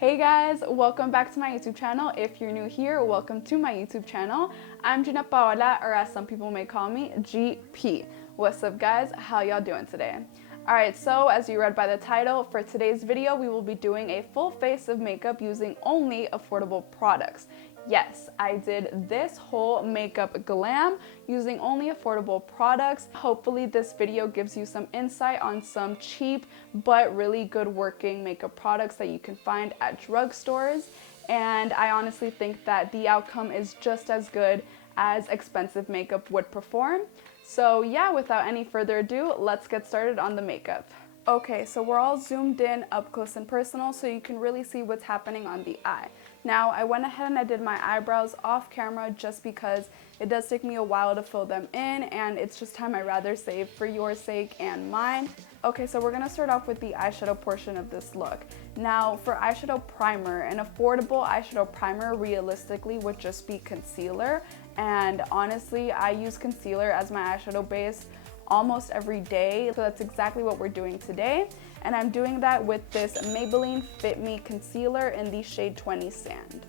Hey guys, welcome back to my YouTube channel. If you're new here, welcome to my YouTube channel. I'm Gina Paola, or as some people may call me, GP. What's up guys? How y'all doing today? Alright, so as you read by the title, for today's video we will be doing a full face of makeup using only affordable products. Yes, I did this whole makeup glam using only affordable products. Hopefully this video gives you some insight on some cheap but really good working makeup products that you can find at drugstores. And I honestly think that the outcome is just as good as expensive makeup would perform. So yeah, without any further ado, let's get started on the makeup. Okay, so we're all zoomed in up close and personal so you can really see what's happening on the eye. Now, I went ahead and I did my eyebrows off camera just because it does take me a while to fill them in and it's just time I'd rather save for your sake and mine. Okay, so we're gonna start off with the eyeshadow portion of this look. Now, for eyeshadow primer, an affordable eyeshadow primer realistically would just be concealer. And honestly, I use concealer as my eyeshadow base almost every day, so that's exactly what we're doing today. And I'm doing that with this Maybelline Fit Me concealer in the shade 20 Sand.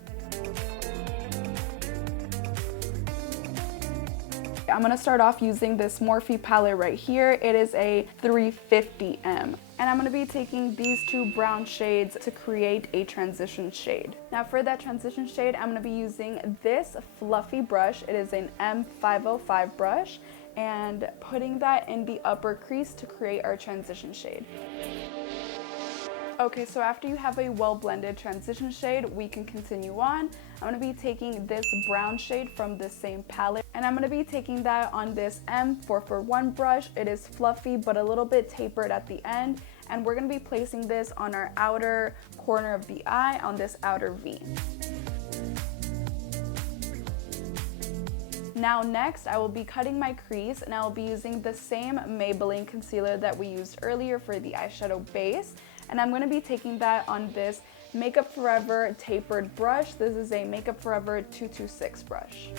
I'm gonna start off using this Morphe palette right here. It is a 350M. And I'm gonna be taking these two brown shades to create a transition shade. Now for that transition shade, I'm gonna be using this fluffy brush. It is an M505 brush, and putting that in the upper crease to create our transition shade. Okay, so after you have a well-blended transition shade, we can continue on. I'm gonna be taking this brown shade from the same palette, and I'm gonna be taking that on this M441 brush. It is fluffy, but a little bit tapered at the end, and we're gonna be placing this on our outer corner of the eye, on this outer V. Now next, I will be cutting my crease, and I will be using the same Maybelline concealer that we used earlier for the eyeshadow base. And I'm going to be taking that on this Makeup Forever tapered brush. This is a Makeup Forever 226 brush.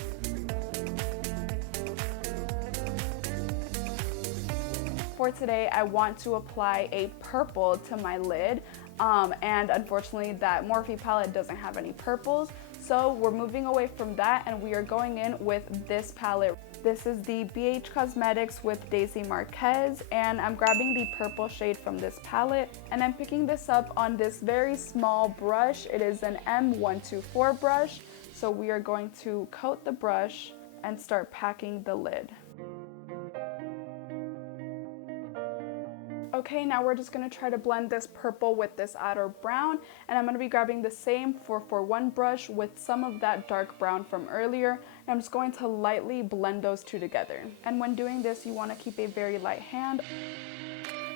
For today, I want to apply a purple to my lid. And unfortunately, that Morphe palette doesn't have any purples. So we're moving away from that and we are going in with this palette. This is the BH Cosmetics with Daisy Marquez, and I'm grabbing the purple shade from this palette and I'm picking this up on this very small brush. It is an M124 brush. So we are going to coat the brush and start packing the lid. Okay, now we're just gonna try to blend this purple with this outer brown, and I'm gonna be grabbing the same 441 brush with some of that dark brown from earlier, and I'm just going to lightly blend those two together. And when doing this, you wanna keep a very light hand.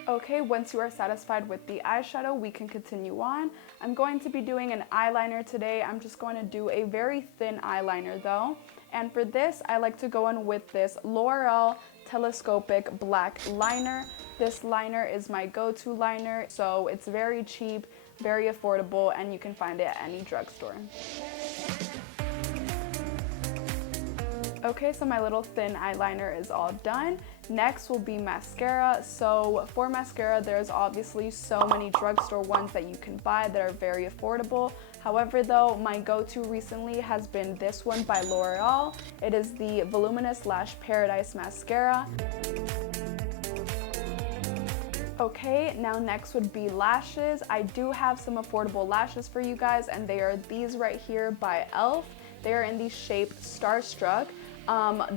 Okay, once you are satisfied with the eyeshadow, we can continue on. I'm going to be doing an eyeliner today. I'm just going to do a very thin eyeliner though. And for this, I like to go in with this L'Oreal Telescopic Black Liner. This liner is my go-to liner, so it's very cheap, very affordable, and you can find it at any drugstore. Okay, so my little thin eyeliner is all done. Next will be mascara. So for mascara, there's obviously so many drugstore ones that you can buy that are very affordable. However though, my go-to recently has been this one by L'Oreal. It is the Voluminous Lash Paradise Mascara. Okay, now next would be lashes. I do have some affordable lashes for you guys, and they are these right here by e.l.f. They are in the shape Starstruck.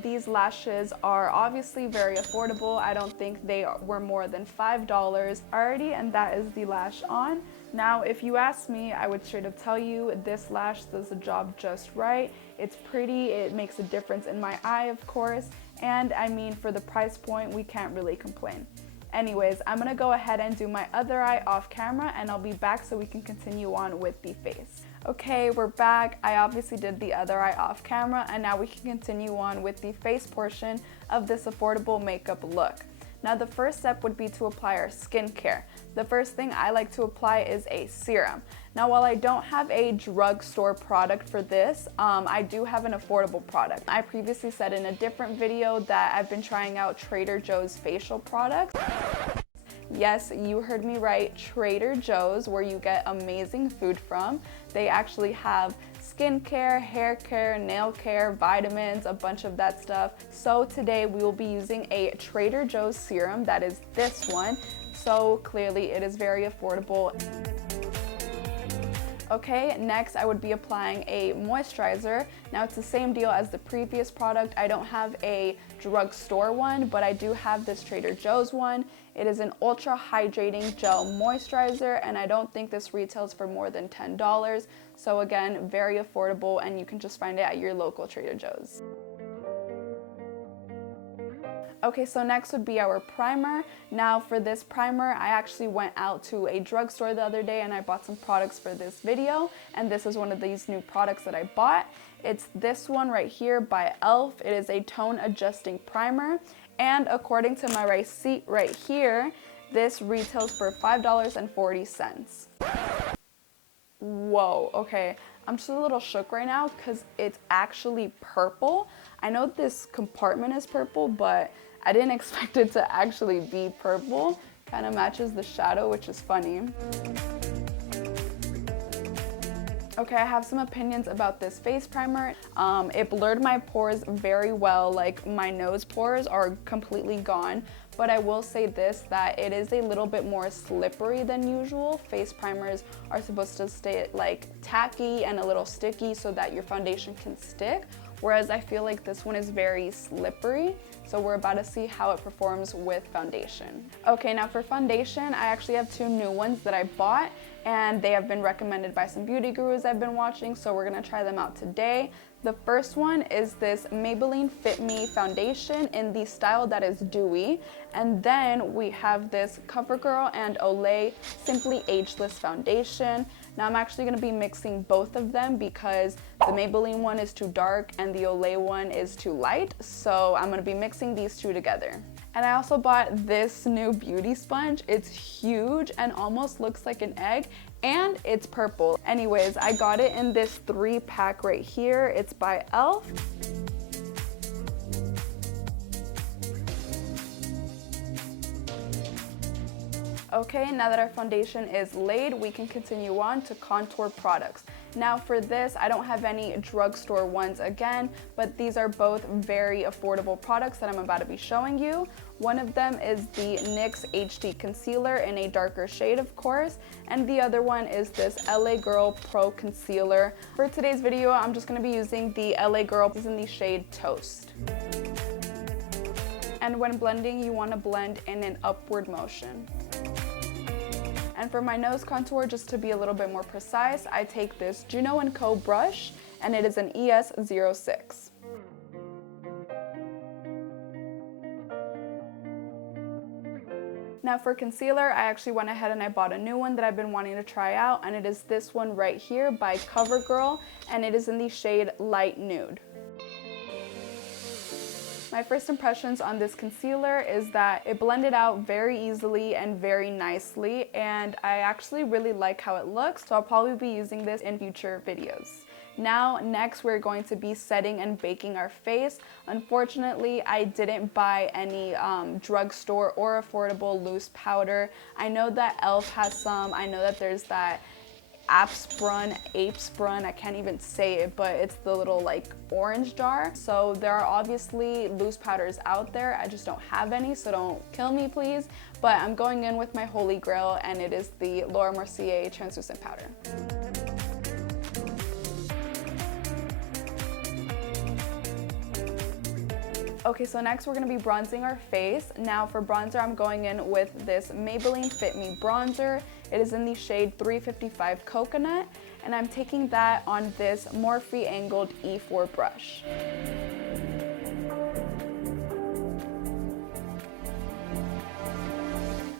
These lashes are obviously very affordable. I don't think they were more than $5 already, and that is the lash on. Now, if you ask me, I would straight up tell you this lash does the job just right. It's pretty, it makes a difference in my eye, of course, and I mean, for the price point, we can't really complain. Anyways, I'm gonna go ahead and do my other eye off camera, and I'll be back so we can continue on with the face. Okay, we're back. I obviously did the other eye off camera, and now we can continue on with the face portion of this affordable makeup look. Now the first step would be to apply our skincare. The first thing I like to apply is a serum. Now while I don't have a drugstore product for this, I do have an affordable product. I previously said in a different video that I've been trying out Trader Joe's facial products. Yes, you heard me right, Trader Joe's, where you get amazing food from. They actually have skincare, hair care, nail care, vitamins, a bunch of that stuff. So today we will be using a Trader Joe's serum, that is this one. So clearly it is very affordable. Okay, next I would be applying a moisturizer. Now it's the same deal as the previous product. I don't have a drugstore one, but I do have this Trader Joe's one. It is an ultra hydrating gel moisturizer, and I don't think this retails for more than $10. So again, very affordable, and you can just find it at your local Trader Joe's. Okay, so next would be our primer. Now for this primer, I actually went out to a drugstore the other day and I bought some products for this video, and this is one of these new products that I bought. It's this one right here by e.l.f. It is a tone adjusting primer, and according to my receipt right here, this retails for $5.40. Whoa, okay. I'm just a little shook right now because it's actually purple. I know this compartment is purple, but I didn't expect it to actually be purple. Kind of matches the shadow, which is funny. Okay, I have some opinions about this face primer. It blurred my pores very well, like my nose pores are completely gone. But I will say this, that it is a little bit more slippery than usual. Face primers are supposed to stay like tacky and a little sticky so that your foundation can stick. Whereas I feel like this one is very slippery. So we're about to see how it performs with foundation. Okay, now for foundation, I actually have two new ones that I bought, and they have been recommended by some beauty gurus I've been watching, so we're gonna try them out today. The first one is this Maybelline Fit Me foundation in the style that is dewy. And then we have this CoverGirl and Olay Simply Ageless foundation. Now I'm actually gonna be mixing both of them because the Maybelline one is too dark and the Olay one is too light. So I'm gonna be mixing these two together. And I also bought this new beauty sponge. It's huge and almost looks like an egg, and it's purple. Anyways, I got it in this 3-pack right here. It's by e.l.f. Okay, now that our foundation is laid, we can continue on to contour products. Now for this, I don't have any drugstore ones again, but these are both very affordable products that I'm about to be showing you. One of them is the NYX HD Concealer in a darker shade, of course, and the other one is this LA Girl Pro Concealer. For today's video, I'm just gonna be using the LA Girl. This is in the shade Toast. And when blending, you wanna blend in an upward motion. And for my nose contour, just to be a little bit more precise, I take this Juno & Co brush, and it is an ES06. Now for concealer, I actually went ahead and I bought a new one that I've been wanting to try out, and it is this one right here by CoverGirl, and it is in the shade Light Nude. My first impressions on this concealer is that it blended out very easily and very nicely, and I actually really like how it looks, so I'll probably be using this in future videos. Now, next we're going to be setting and baking our face. Unfortunately, I didn't buy any drugstore or affordable loose powder. I know that e.l.f. has some. I know that there's that Apesprun, I can't even say it, but it's the little like orange jar. So there are obviously loose powders out there. I just don't have any, so don't kill me please. But I'm going in with my holy grail, and it is the Laura Mercier translucent powder. Okay, so next we're gonna be bronzing our face. Now for bronzer, I'm going in with this Maybelline Fit Me bronzer. It is in the shade 355 Coconut, and I'm taking that on this Morphe angled E4 brush.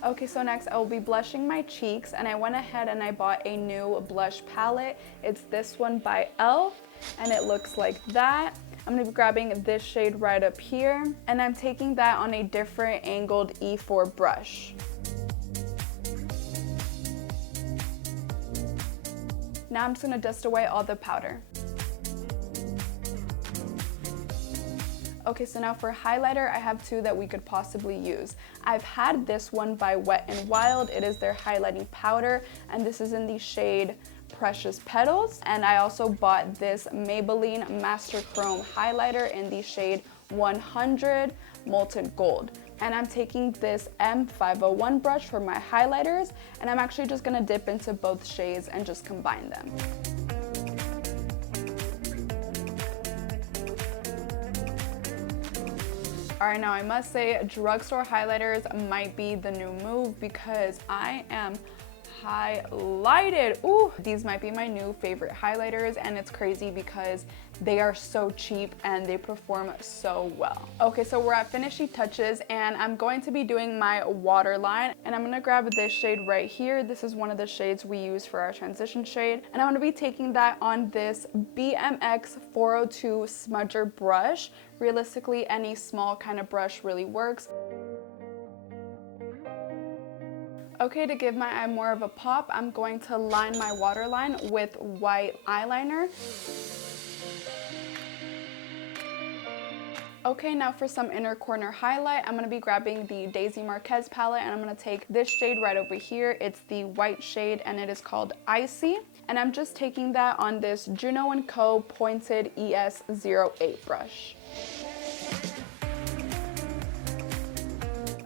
Okay, so next I will be blushing my cheeks, and I went ahead and I bought a new blush palette. It's this one by e.l.f. and it looks like that. I'm gonna be grabbing this shade right up here, and I'm taking that on a different angled E4 brush. Now I'm just gonna dust away all the powder. Okay, so now for highlighter, I have two that we could possibly use. I've had this one by Wet n Wild. It is their highlighting powder, and this is in the shade Precious Petals. And I also bought this Maybelline Master Chrome highlighter in the shade 100 Molten Gold. And I'm taking this M501 brush for my highlighters, and I'm actually just gonna dip into both shades and just combine them. All right, now I must say drugstore highlighters might be the new move because I am highlighted. Ooh, these might be my new favorite highlighters, and it's crazy because they are so cheap and they perform so well. Okay, so we're at finishing touches, and I'm going to be doing my waterline, and I'm gonna grab this shade right here. This is one of the shades we use for our transition shade, and I'm gonna be taking that on this BMX 402 smudger brush. Realistically, any small kind of brush really works. Okay, to give my eye more of a pop, I'm going to line my waterline with white eyeliner. Okay, now for some inner corner highlight, I'm going to be grabbing the Daisy Marquez palette, and I'm going to take this shade right over here. It's the white shade, and it is called Icy. And I'm just taking that on this Juno & Co. Pointed ES08 brush.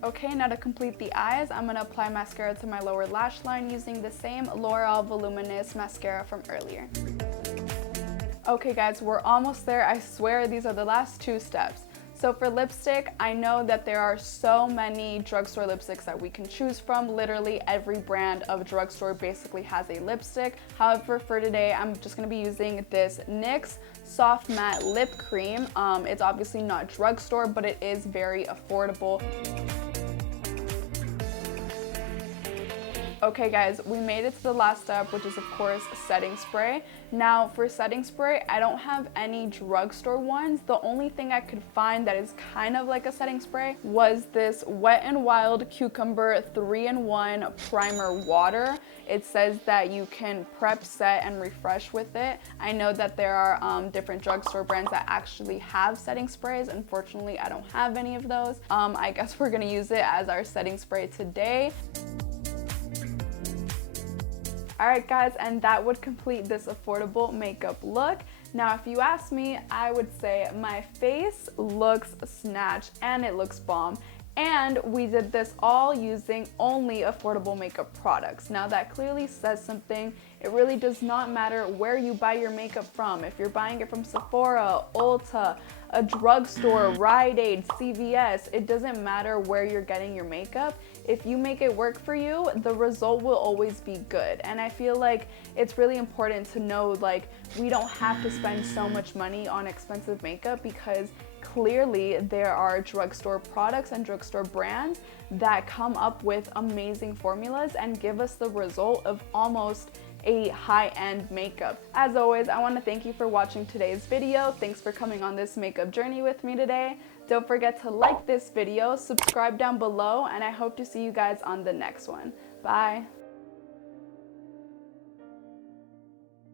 Okay, now to complete the eyes, I'm gonna apply mascara to my lower lash line using the same L'Oreal Voluminous mascara from earlier. Okay guys, we're almost there. I swear these are the last two steps. So for lipstick, I know that there are so many drugstore lipsticks that we can choose from. Literally every brand of drugstore basically has a lipstick. However, for today, I'm just gonna be using this NYX Soft Matte Lip Cream. It's obviously not drugstore, but it is very affordable. Okay guys, we made it to the last step, which is of course setting spray. Now for setting spray, I don't have any drugstore ones. The only thing I could find that is kind of like a setting spray was this Wet n Wild Cucumber 3-in-1 Primer Water. It says that you can prep, set, and refresh with it. I know that there are different drugstore brands that actually have setting sprays. Unfortunately, I don't have any of those. I guess we're gonna use it as our setting spray today. Alright guys, and that would complete this affordable makeup look. Now if you ask me, I would say my face looks snatched and it looks bomb. And we did this all using only affordable makeup products. Now that clearly says something. It really does not matter where you buy your makeup from. If you're buying it from Sephora, Ulta, a drugstore, Rite Aid, CVS, it doesn't matter where you're getting your makeup. If you make it work for you, the result will always be good. And I feel like it's really important to know, like, we don't have to spend so much money on expensive makeup because clearly there are drugstore products and drugstore brands that come up with amazing formulas and give us the result of almost a high-end makeup. As always, I want to thank you for watching today's video. Thanks for coming on this makeup journey with me today. Don't forget to like this video, subscribe down below, and I hope to see you guys on the next one. Bye.